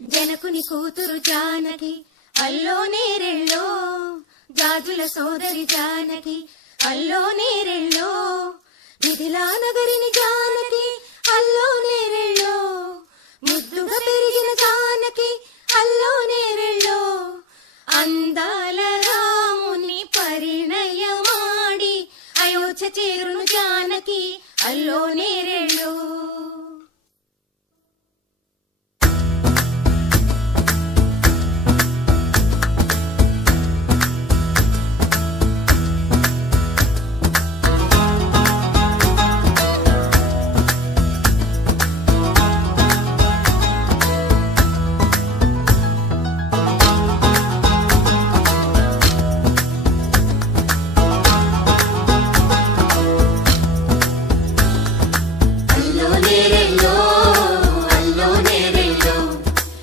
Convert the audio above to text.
జనకుని కూతురు జానకి అల్లో నేరెళ్ళో, జాజుల సోదరి జానకి అల్లో నేరెళ్ళో, మిథిలా నగరిని జానకి అల్లో నేరెళ్ళో, ముద్దుగా పెరిగిన జానకి